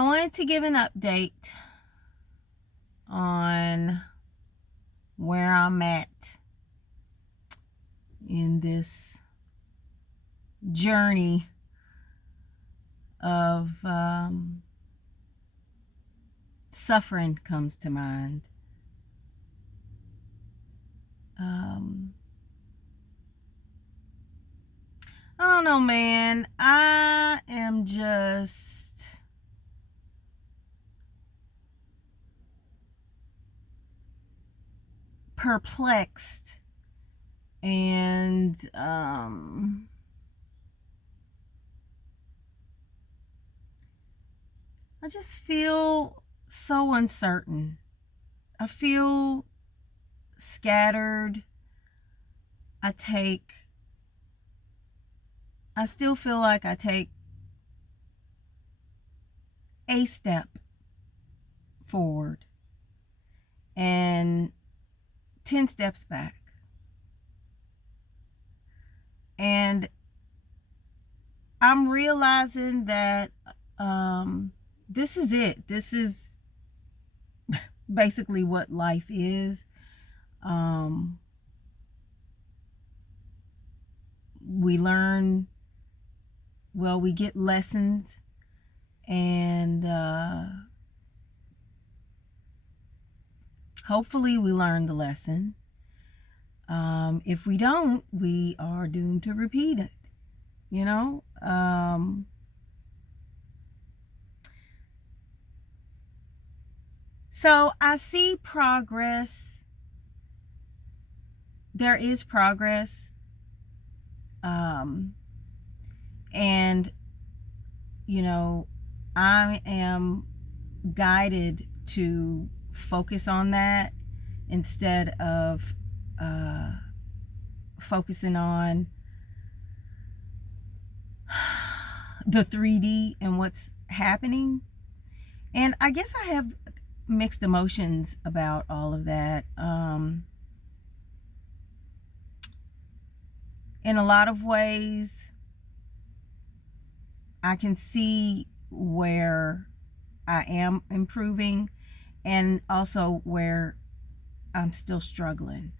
I wanted to give an update on where I'm at in this journey of suffering comes to mind. I don't know, man. I am just perplexed and I just feel so uncertain. I feel scattered. I still feel like I take a step forward and 10 steps back. And I'm realizing that this is it. This is basically what life is. We learn, well, we get lessons, and hopefully we learn the lesson. If we don't, we are doomed to repeat it, you know? So I see progress. There is progress. And, you know, I am guided to focus on that instead of focusing on the 3D and what's happening. And I guess I have mixed emotions about all of that. In a lot of ways, I can see where I am improving and also where I'm still struggling.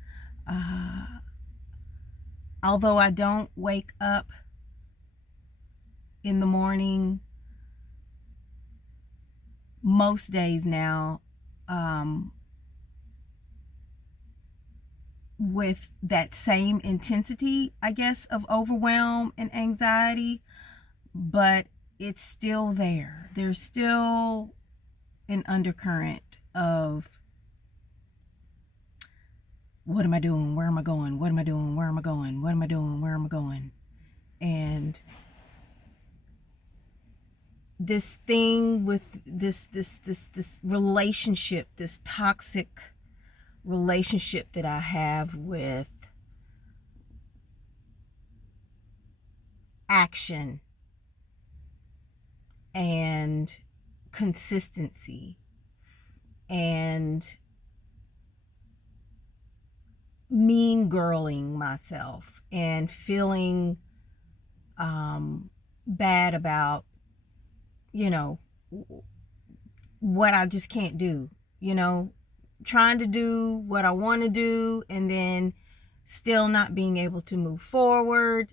Although I don't wake up in the morning most days now with that same intensity, I guess, of overwhelm and anxiety, but it's still there. There's still an undercurrent of, what am I doing? Where am I going? What am I doing? Where am I going? What am I doing? Where am I going? And this thing with this relationship, this toxic relationship that I have with action and consistency and mean girling myself and feeling bad about, you know, what I just can't do, you know, trying to do what I want to do and then still not being able to move forward.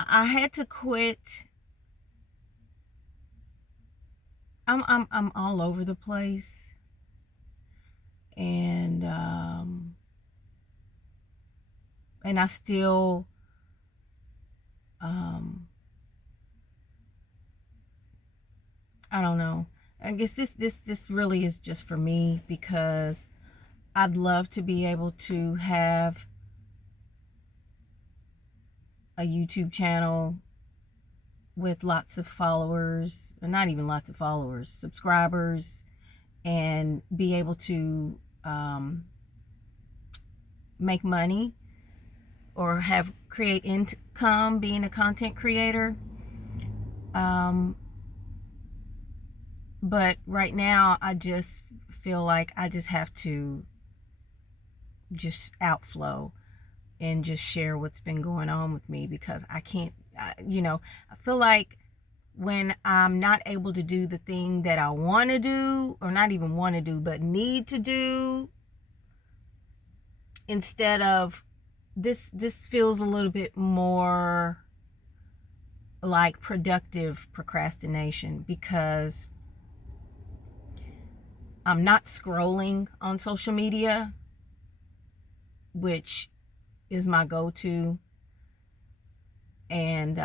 I had to quit. I'm all over the place, and I still I don't know. I guess this really is just for me, because I'd love to be able to have a YouTube channel with lots of followers, or not even lots of followers, subscribers, and be able to make money or create income being a content creator. But right now I just feel like I just have to just outflow. and just share what's been going on with me, because I can't, I feel like when I'm not able to do the thing that I want to do, or not even want to do, but need to do, instead of this feels a little bit more like productive procrastination, because I'm not scrolling on social media, which is my go-to. And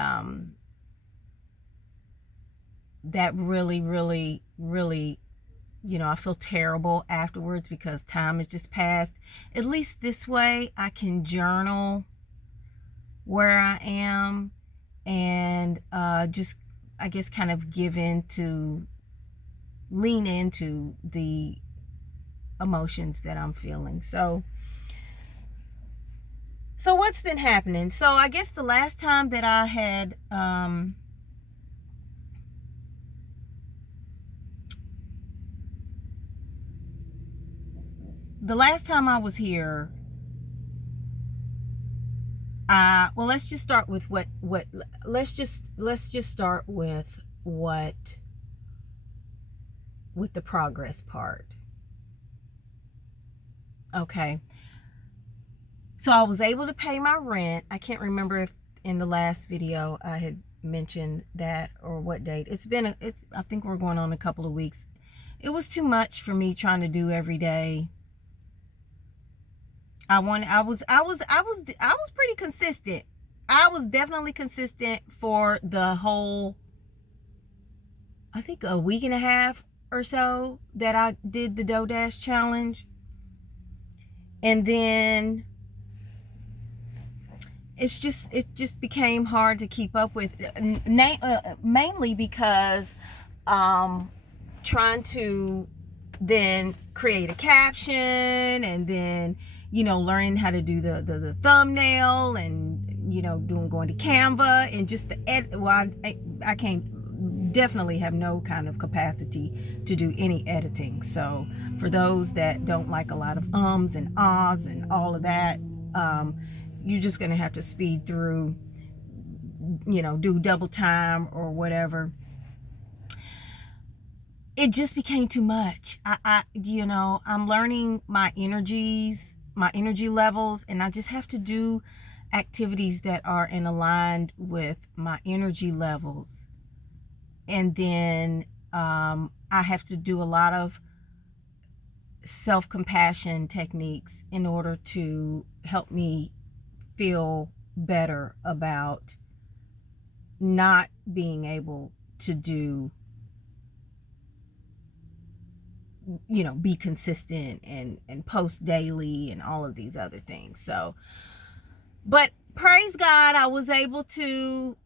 that really, really, really, I feel terrible afterwards, because time has just passed. At least this way I can journal where I am, and just, I guess, kind of lean into the emotions that I'm feeling. So what's been happening? So I guess the last time that I had the last time I was here, well, let's just start with let's just start with the progress part. Okay. So I was able to pay my rent. I can't remember if in the last video I had mentioned that, or what date. I think we're going on a couple of weeks. It was too much for me trying to do every day. I was pretty consistent. I was definitely consistent for the whole, I think, a week and a half or so that I did the DoorDash challenge. And then it just became hard to keep up with, mainly because trying to then create a caption, and then learning how to do the thumbnail, and going to Canva, and just the edit. Well, I can't, definitely have no kind of capacity to do any editing. So for those that don't like a lot of ums and ahs and all of that, you're just gonna have to speed through, do double time or whatever. It just became too much. I'm learning my energy levels, and I just have to do activities that are aligned with my energy levels. And then I have to do a lot of self-compassion techniques in order to help me feel better about not being able to do, be consistent and post daily and all of these other things. So, but praise God, I was able to,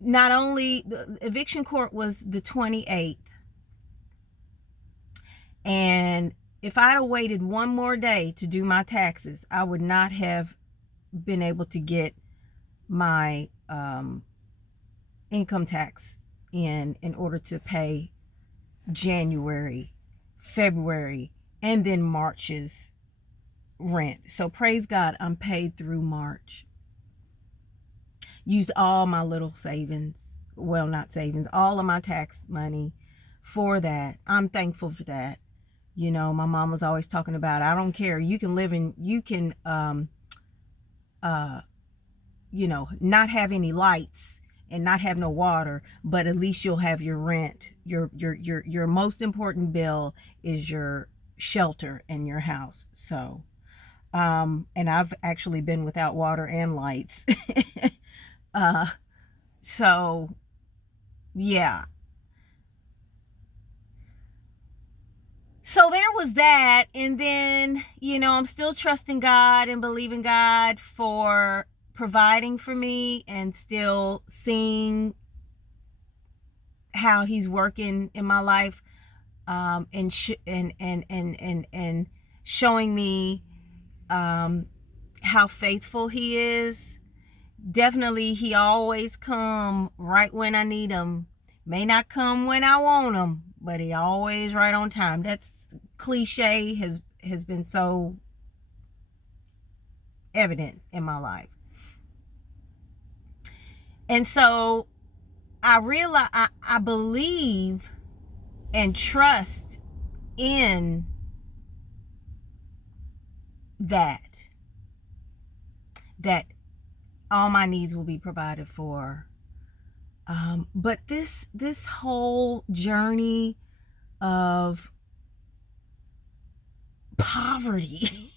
not only, the eviction court was the 28th, and if I'd have waited one more day to do my taxes, I would not have been able to get my income tax in order to pay January, February, and then March's rent. So praise God, I'm paid through March. Used all my little savings, well, not savings, all of my tax money for that. I'm thankful for that. My mom was always talking about, I don't care, you can not have any lights and not have no water, but at least you'll have your rent. Your most important bill is your shelter and your house. So and I've actually been without water and lights. So yeah. So there was that. And then, I'm still trusting God and believing God for providing for me, and still seeing how he's working in my life, and showing me how faithful he is. Definitely, he always come right when I need him. May not come when I want him, but he always right on time. That's cliche, has been so evident in my life. And so I realize, I believe and trust in that all my needs will be provided for. But this whole journey of poverty,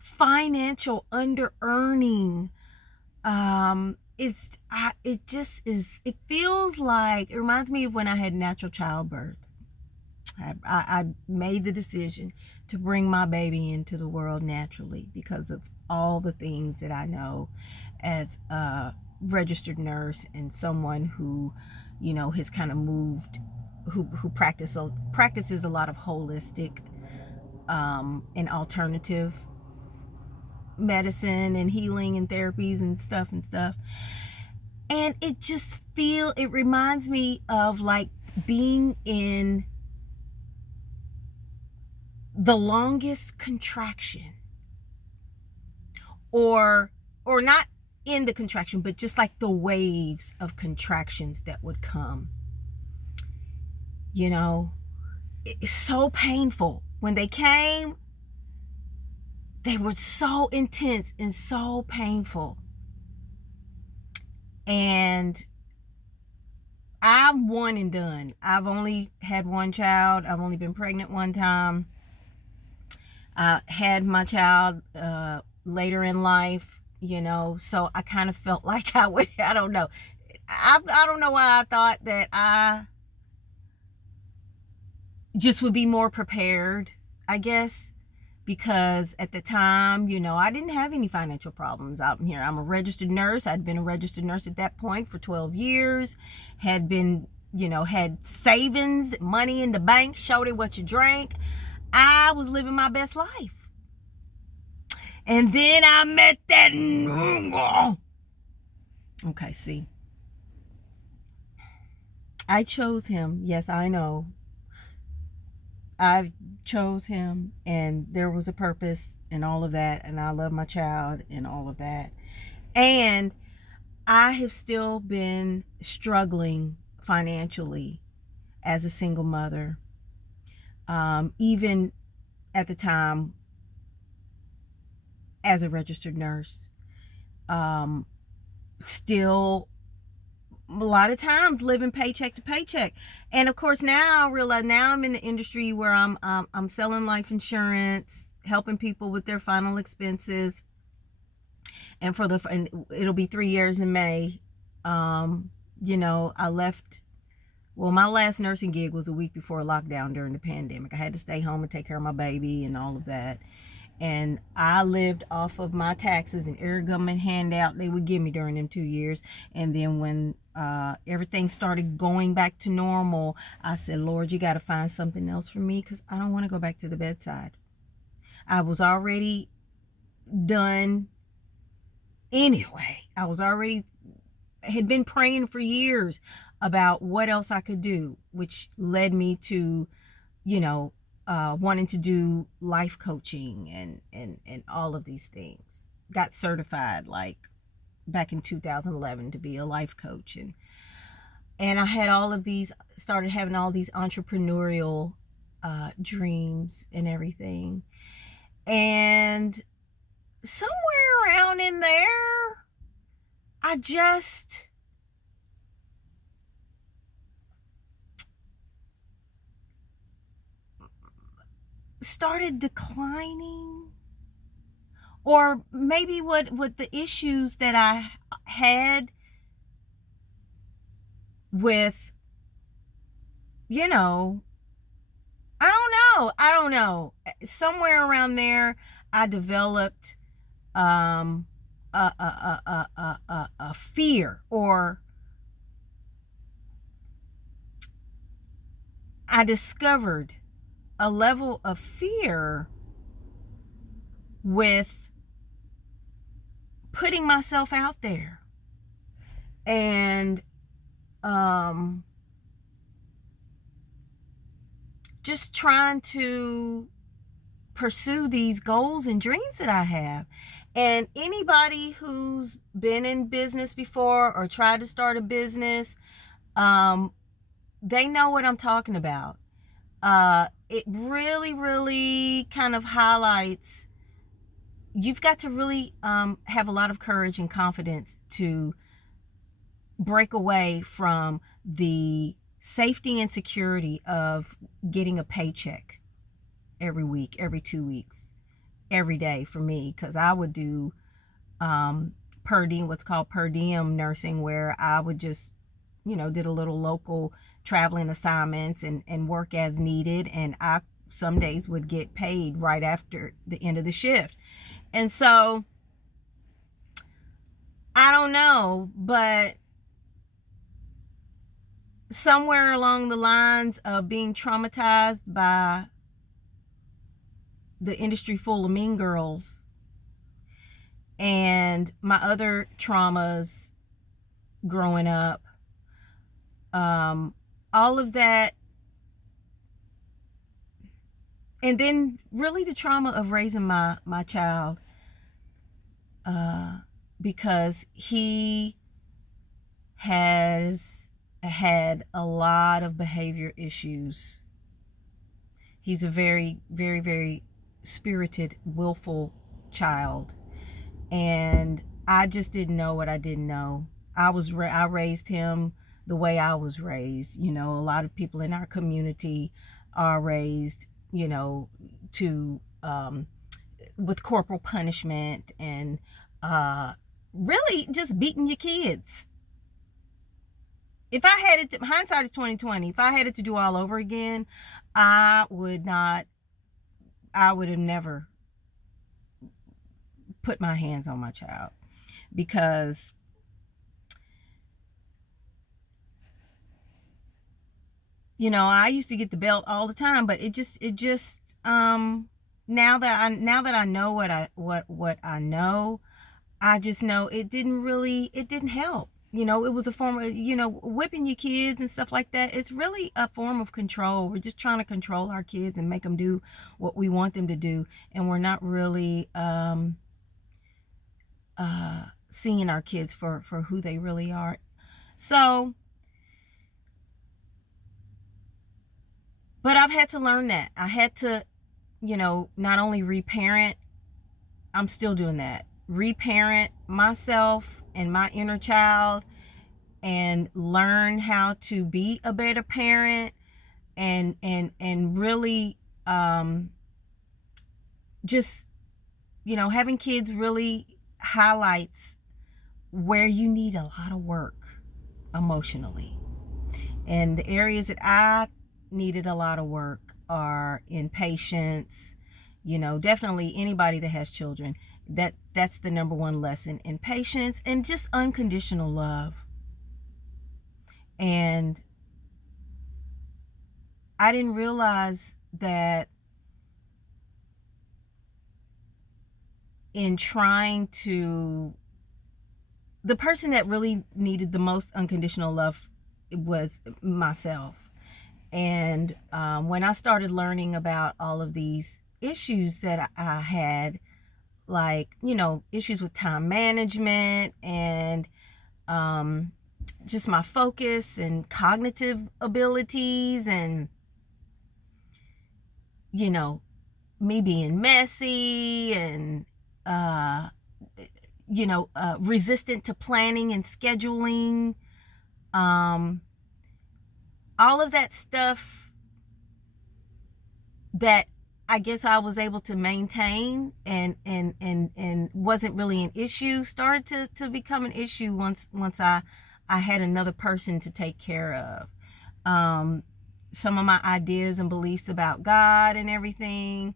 financial under earning, it feels like, it reminds me of when I had natural childbirth. I made the decision to bring my baby into the world naturally because of all the things that I know as a registered nurse and someone who, has kind of moved, who practices a lot of holistic and alternative medicine and healing and therapies and stuff. And it reminds me of like being in the longest contraction, or not in the contraction, but just like the waves of contractions that would come. It's so painful. When they came, they were so intense and so painful. And I'm one and done. I've only had one child. I've only been pregnant one time. I had my child later in life, so I kind of felt like I don't know. I don't know why I thought that I just would be more prepared, I guess, because at the time, I didn't have any financial problems out here. I'm a registered nurse. I'd been a registered nurse at that point for 12 years, had been, had savings, money in the bank, showed it what you drank. I was living my best life. And then I met that. Okay, see. I chose him. Yes, I know. I chose him, and there was a purpose and all of that, and I love my child and all of that. And I have still been struggling financially as a single mother. Even at the time as a registered nurse, still a lot of times living paycheck to paycheck. And of course now I realize, now I'm in the industry where I'm selling life insurance, helping people with their final expenses. And it'll be 3 years in May. I left. Well, my last nursing gig was a week before lockdown during the pandemic. I had to stay home and take care of my baby and all of that. And I lived off of my taxes and every government handout they would give me during them 2 years. And then when everything started going back to normal, I said, Lord, you got to find something else for me, because I don't want to go back to the bedside. I was already done anyway. Had been praying for years about what else I could do, which led me to, wanting to do life coaching and all of these things. Got certified like back in 2011 to be a life coach, and I had started having all these entrepreneurial dreams and everything. And somewhere around in there, I just started declining. Or maybe what the issues that I had with, I don't know. Somewhere around there, I developed a fear, or I discovered a level of fear with putting myself out there, and just trying to pursue these goals and dreams that I have. And anybody who's been in business before or tried to start a business, they know what I'm talking about. It really, really kind of highlights, you've got to really have a lot of courage and confidence to break away from the safety and security of getting a paycheck every week, every 2 weeks, every day for me, because I would do per diem, what's called per diem nursing, where I would just, did a little local traveling assignments and work as needed. And I some days would get paid right after the end of the shift. And so I don't know, but somewhere along the lines of being traumatized by the industry full of mean girls and my other traumas growing up, all of that, and then really the trauma of raising my child, because he has had a lot of behavior issues. He's a very, very, very spirited, willful child, and I just didn't know what I didn't know. I raised him the way I was raised. A lot of people in our community are raised, to with corporal punishment and really just beating your kids. If I had it, hindsight is 2020. If I had it to do all over again, I would have never put my hands on my child, because I used to get the belt all the time, but it just now that I know what I know, I just know it didn't help. It was a form of, whipping your kids and stuff like that. It's really a form of control. We're just trying to control our kids and make them do what we want them to do, and we're not really seeing our kids for who they really are. So, but I've had to learn that. I had to, not only reparent, I'm still doing that, reparent myself and my inner child, and learn how to be a better parent, and really just, having kids really highlights where you need a lot of work emotionally. And the areas that I needed a lot of work are in patience. Definitely anybody that has children, that's the number one lesson, in patience and just unconditional love. And I didn't realize that in trying to, the person that really needed the most unconditional love was myself. And when I started learning about all of these issues that I had, like, issues with time management and just my focus and cognitive abilities, and, me being messy and, resistant to planning and scheduling, all of that stuff that I guess I was able to maintain and wasn't really an issue, started to become an issue once I had another person to take care of. Some of my ideas and beliefs about God and everything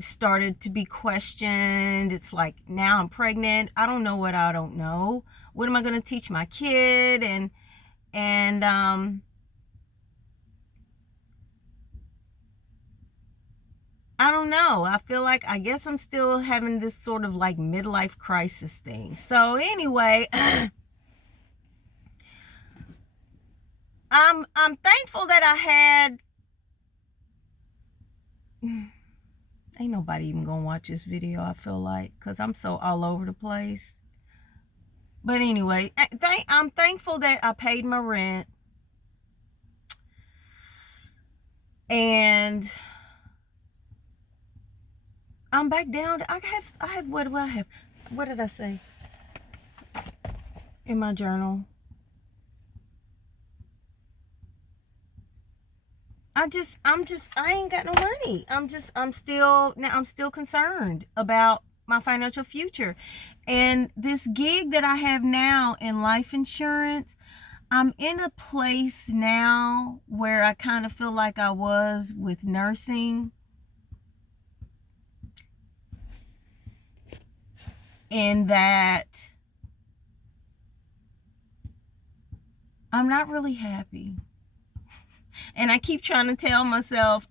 started to be questioned. It's like, now I'm pregnant. I don't know what I don't know. What am I going to teach my kid? And I don't know. I feel like, I guess I'm still having this sort of like midlife crisis thing. So anyway, I'm thankful that I had Ain't nobody even gonna watch this video, I feel like, because I'm so all over the place. But anyway, I'm thankful that I paid my rent. And I'm back down. I have what I have. What did I say in my journal? I ain't got no money. I'm still concerned about my financial future. And this gig that I have now in life insurance, I'm in a place now where I kind of feel like I was with nursing, in that I'm not really happy. And I keep trying to talk myself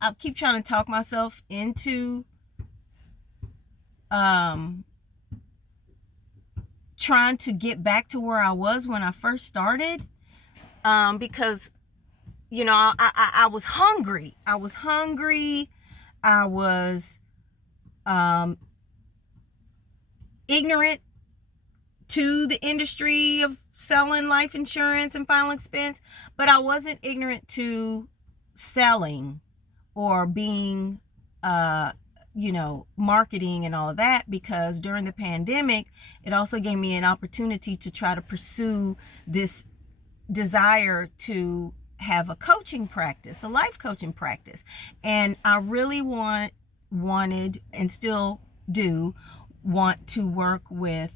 into trying to get back to where I was when I first started, because I was hungry. I was ignorant to the industry of selling life insurance and final expense, but I wasn't ignorant to selling or being marketing and all of that, because during the pandemic, it also gave me an opportunity to try to pursue this desire to have a coaching practice, a life coaching practice. And I really wanted and still do want to work with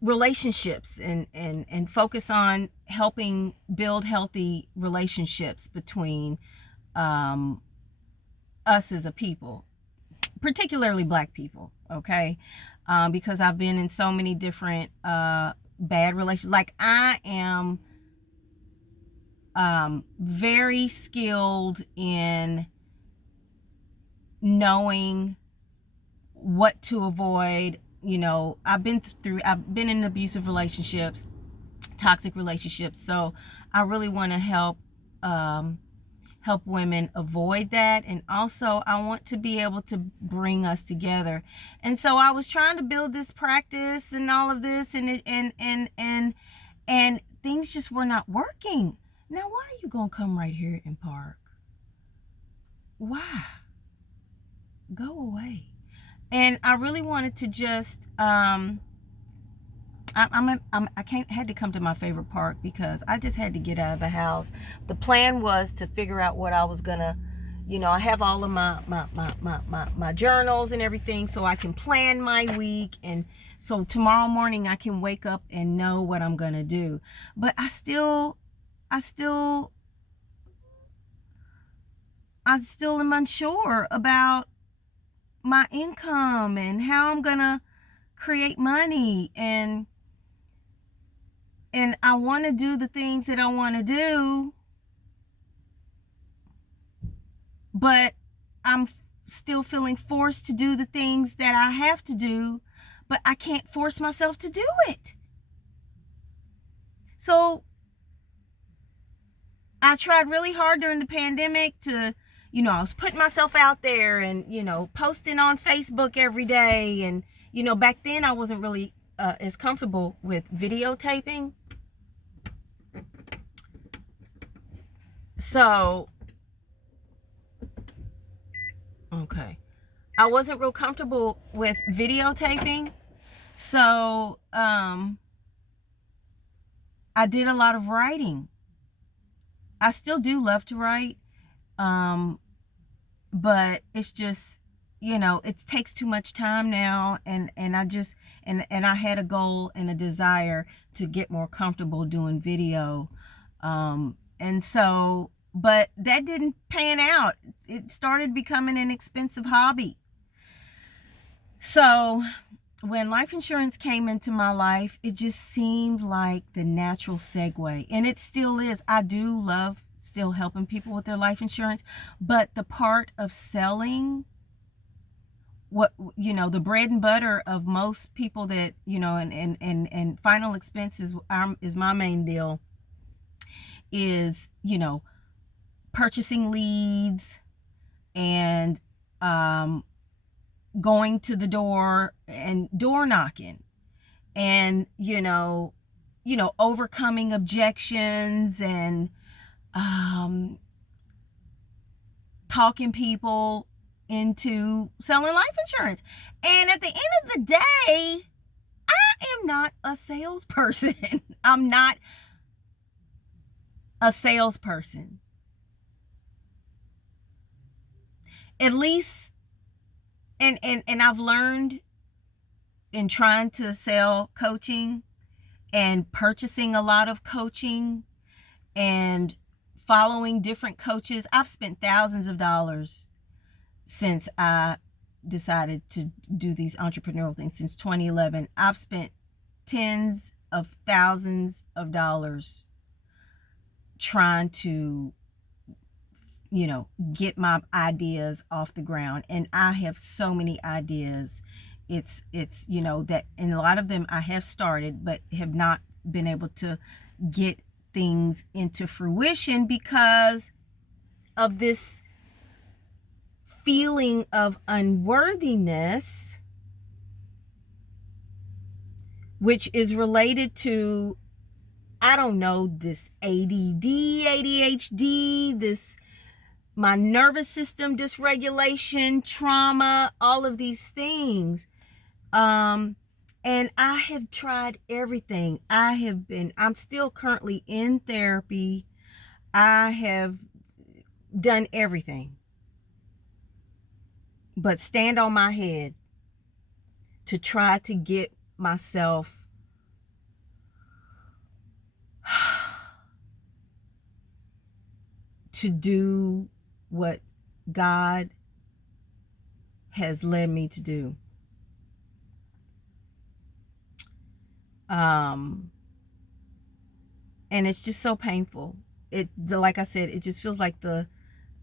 relationships and focus on helping build healthy relationships between us as a people, particularly Black people, okay? Because I've been in so many different bad relations. Like, I am very skilled in knowing what to avoid. I've been in abusive relationships, toxic relationships, so I really want to help women avoid that. And also, I want to be able to bring us together. And so I was trying to build this practice and all of this, and things just were not working. Now, why are you gonna come right here and park? Why? Go away. And I really wanted to just I had to come to my favorite park because I just had to get out of the house. The plan was to figure out what I was gonna, I have all of my journals and everything, so I can plan my week, and so tomorrow morning I can wake up and know what I'm gonna do. But I still am unsure about my income and how I'm gonna create money, and I want to do the things that I want to do, but I'm still feeling forced to do the things that I have to do, but I can't force myself to do it. So I tried really hard during the pandemic to, I was putting myself out there and, posting on Facebook every day. And, back then I wasn't really as comfortable with videotaping. So, okay. I wasn't real comfortable with videotaping. So, I did a lot of writing. I still do love to write. But it's just, it takes too much time now, and I just and I had a goal and a desire to get more comfortable doing video, and so, but that didn't pan out. It started becoming an expensive hobby. So when life insurance came into my life, it just seemed like the natural segue, and it still is. I do love still helping people with their life insurance, but the part of selling, what, the bread and butter of most people that, and final expenses is my main deal, is, purchasing leads and going to the door and door knocking and, overcoming objections and talking people into selling life insurance. And at the end of the day, I am not a salesperson. I'm not a salesperson. At least, and I've learned in trying to sell coaching and purchasing a lot of coaching and following different coaches. I've spent thousands of dollars since I decided to do these entrepreneurial things. Since 2011, I've spent tens of thousands of dollars trying to, get my ideas off the ground. And I have so many ideas. It's that, and a lot of them I have started, but have not been able to get things into fruition because of this feeling of unworthiness, which is related to, I don't know, this ADD, ADHD, my nervous system dysregulation, trauma, all of these things. And I have tried everything. I'm still currently in therapy. I have done everything but stand on my head to try to get myself to do what God has led me to do. And it's just so painful. Like I said, it just feels like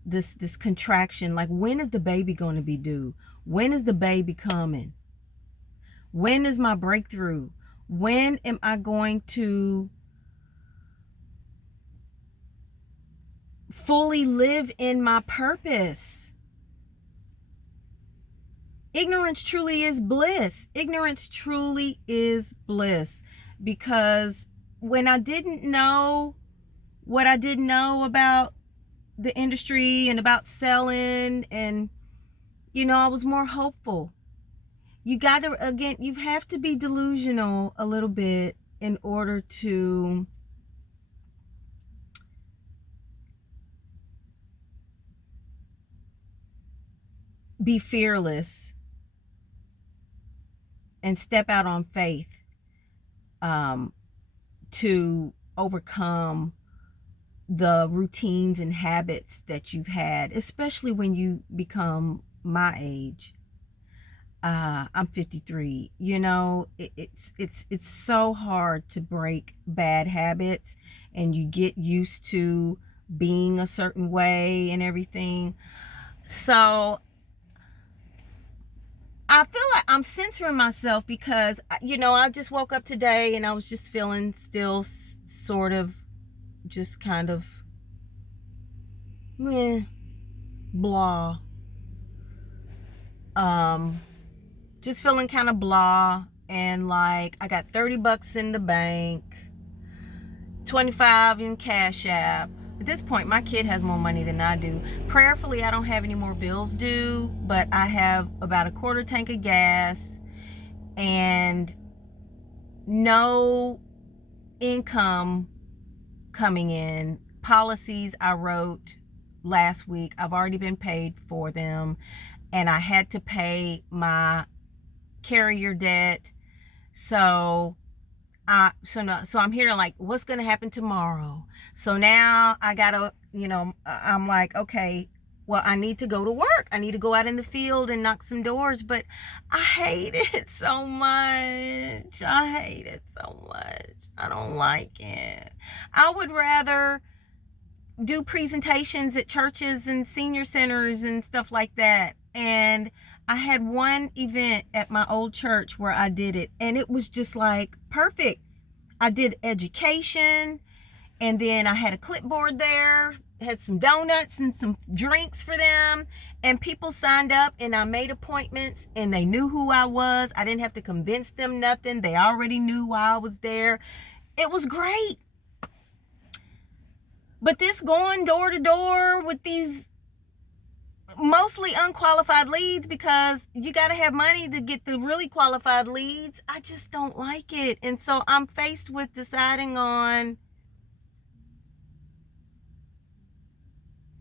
this contraction. Like, when is the baby going to be due? When is the baby coming? When is my breakthrough? When am I going to fully live in my purpose? Ignorance truly is bliss. Ignorance truly is bliss. Because when I didn't know what I didn't know about the industry and about selling, and I was more hopeful. You have to be delusional a little bit in order to be fearless and step out on faith, to overcome the routines and habits that you've had, especially when you become my age. I'm 53. It's so hard to break bad habits, and you get used to being a certain way and everything. So I feel like I'm censoring myself because, I just woke up today and I was just feeling still sort of just kind of blah. Just feeling kind of blah, and like I got $30 in the bank, 25 in Cash App. At this point, my kid has more money than I do. Prayerfully, I don't have any more bills due, but I have about a quarter tank of gas and no income coming in. Policies I wrote last week, I've already been paid for them, and I had to pay my carrier debt. So I'm here like, what's going to happen tomorrow? So now I gotta, I'm like, okay, well, I need to go to work. I need to go out in the field and knock some doors, but I hate it so much. I don't like it. I would rather do presentations at churches and senior centers and stuff like that. And I had one event at my old church where I did it, and it was just like perfect. I did education, and then I had a clipboard there had some donuts and some drinks for them, and people signed up, and I made appointments, and they knew who I was. I didn't have to convince them nothing. They already knew why I was there. It was great. But this going door to door with these mostly unqualified leads, because you got to have money to get the really qualified leads, I just don't like it. And so I'm faced with deciding on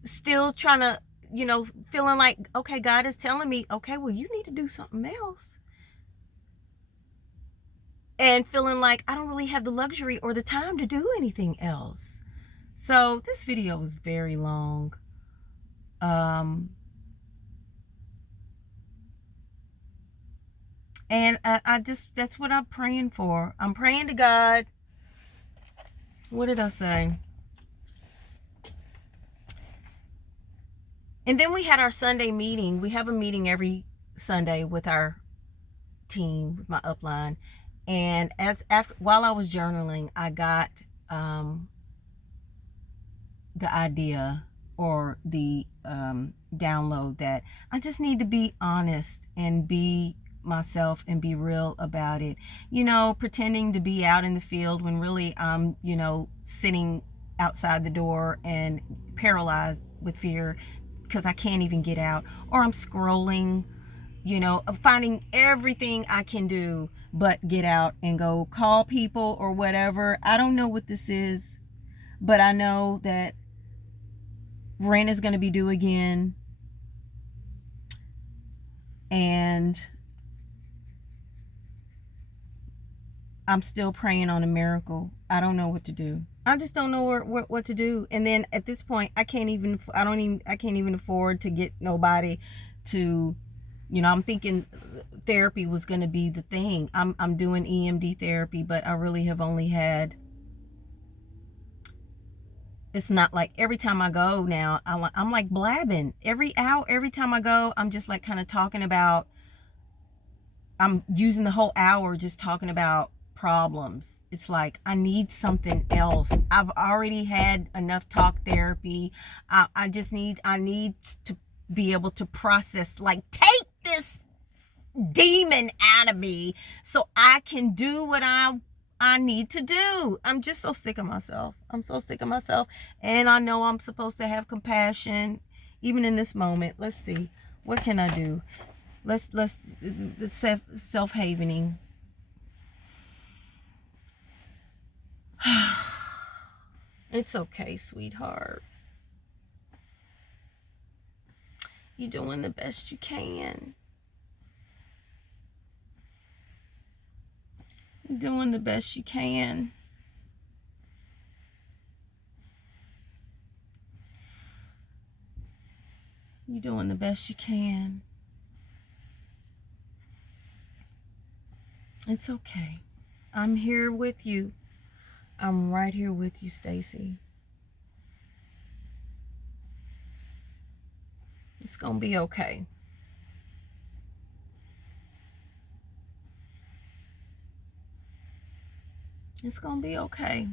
still trying to, feeling like, okay, God is telling me, okay, well, you need to do something else. And feeling like I don't really have the luxury or the time to do anything else. So this video was very long. And I just, that's what I'm praying for. I'm praying to God. What did I say? And then we had our Sunday meeting. We have a meeting every Sunday with our team, with my upline. And while I was journaling, I got the idea or the download that I just need to be honest and be myself and be real about it. Pretending to be out in the field when really I'm, sitting outside the door and paralyzed with fear because I can't even get out, or I'm scrolling, finding everything I can do but get out and go call people or whatever. I don't know what this is, but I know that rent is going to be due again, and I'm still praying on a miracle. I don't know what to do. I just don't know what to do. And then at this point, I can't even afford to get nobody to, I'm thinking therapy was going to be the thing. I'm doing EMD therapy, but I really have only had, it's not like every time I go now, I'm like blabbing every time I go. I'm just like kind of talking about, I'm using the whole hour just talking about problems. It's like I need something else. I've already had enough talk therapy. I need to be able to process, like, take this demon out of me so I can do what I need to do. I'm just so sick of myself. I'm so sick of myself. And I know I'm supposed to have compassion even in this moment. Let's see. What can I do? Let's self-havening. It's okay, sweetheart. You're doing the best you can. You're doing the best you can. You're doing the best you can. It's okay. I'm here with you. I'm right here with you, Stacy. It's gonna be okay. It's gonna be okay.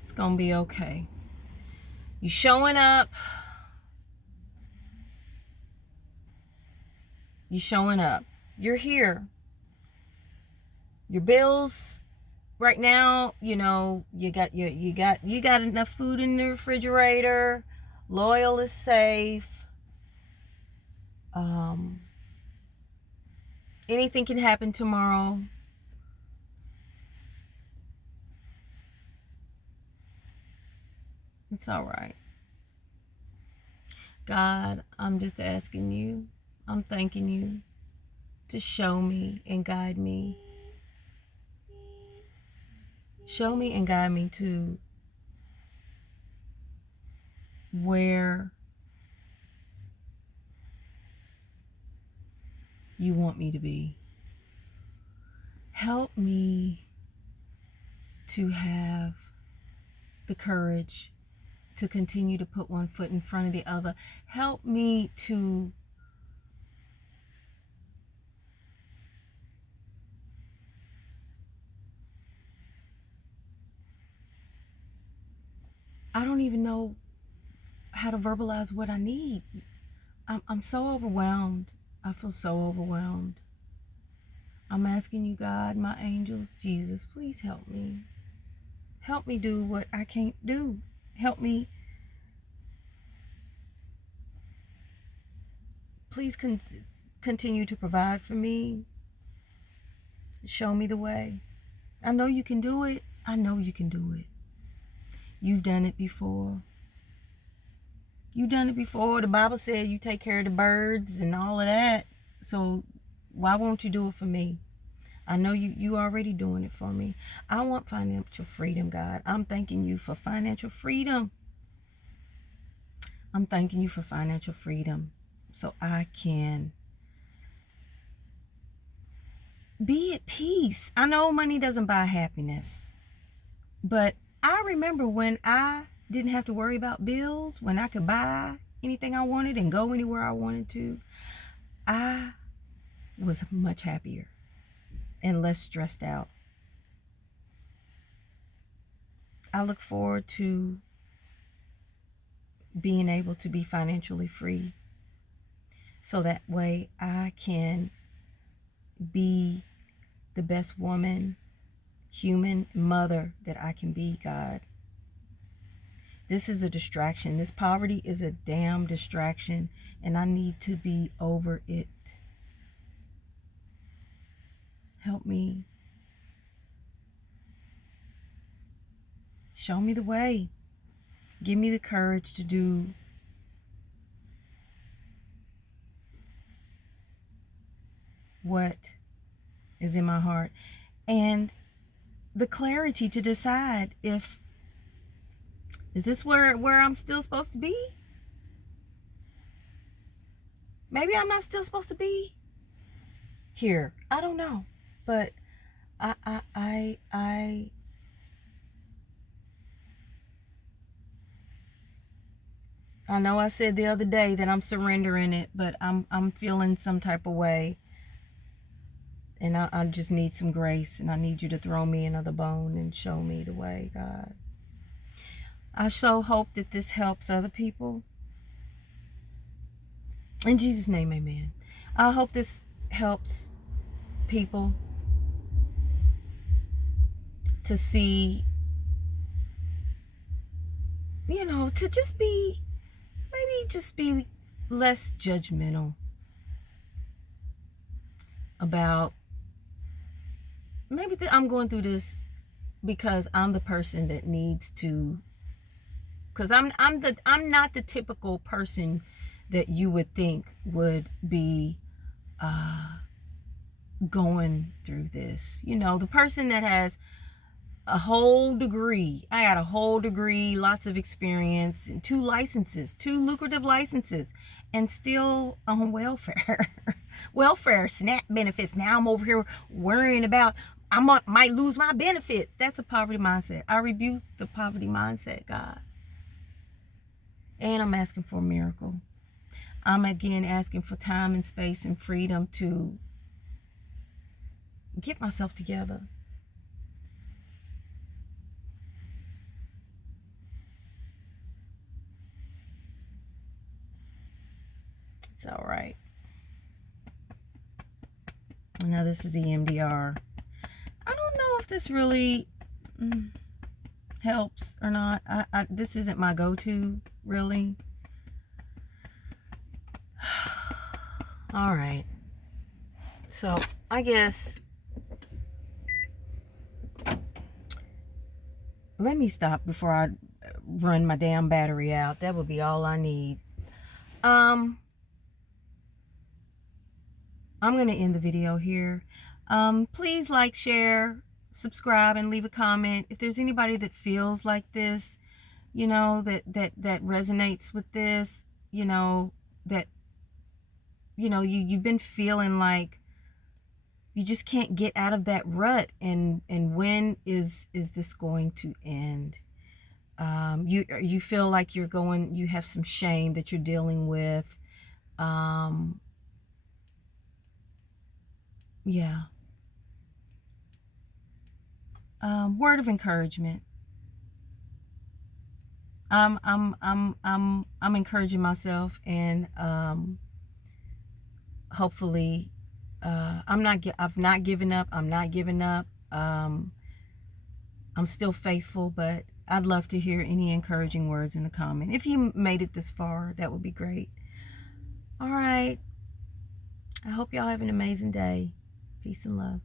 It's gonna be okay. You showing up. You showing up. You're here. Your bills right now, you got enough food in the refrigerator. Loyal is safe. Anything can happen tomorrow. It's all right. God, I'm just asking you, I'm thanking you to show me and guide me. Show me and guide me to where you want me to be. Help me to have the courage to continue to put one foot in front of the other. Help me to I don't even know how to verbalize what I need. I'm so overwhelmed. I feel so overwhelmed. I'm asking you, God, my angels, Jesus, please help me. Help me do what I can't do. Help me. Please continue to provide for me. Show me the way. I know you can do it. I know you can do it. You've done it before. You've done it before. The Bible said you take care of the birds and all of that. So why won't you do it for me? I know you already doing it for me. I want financial freedom, God. I'm thanking you for financial freedom. I'm thanking you for financial freedom so I can be at peace. I know money doesn't buy happiness, but I remember when I didn't have to worry about bills, when I could buy anything I wanted and go anywhere I wanted to, I was much happier and less stressed out. I look forward to being able to be financially free so that way I can be the best woman, human, mother that I can be, God. This is a distraction. This poverty is a damn distraction, and I need to be over it. Help me. Show me the way. Give me the courage to do what is in my heart, and the clarity to decide if is this where I'm still supposed to be? Maybe I'm not still supposed to be here. I don't know, but I know I said the other day that I'm surrendering it, but I'm feeling some type of way. And I just need some grace, and I need you to throw me another bone and show me the way, God. I so hope that this helps other people. In Jesus' name, amen. I hope this helps people to see, to just be, maybe just be less judgmental about, maybe I'm going through this because I'm the person that needs to, because I'm not the typical person that you would think would be going through this. The person that has a whole degree. I got a whole degree, lots of experience, and 2 licenses, 2 lucrative licenses, and still on welfare. Welfare, SNAP benefits. Now I'm over here worrying about might lose my benefits. That's a poverty mindset. I rebuke the poverty mindset, God. And I'm asking for a miracle. I'm again asking for time and space and freedom to get myself together. It's all right. Now this is EMDR. I don't know if this really helps or not. This isn't my go-to, really. All right. So I guess let me stop before I run my damn battery out. That would be all I need. I'm going to end the video here. Please like, share, subscribe, and leave a comment. If there's anybody that feels like this, that resonates with this, that, you've been feeling like you just can't get out of that rut, and when is this going to end? You feel like you have some shame that you're dealing with. Yeah. Word of encouragement. I'm encouraging myself, and hopefully, I've not given up. I'm not giving up. I'm still faithful, but I'd love to hear any encouraging words in the comment. If you made it this far, that would be great. All right. I hope y'all have an amazing day. Peace and love.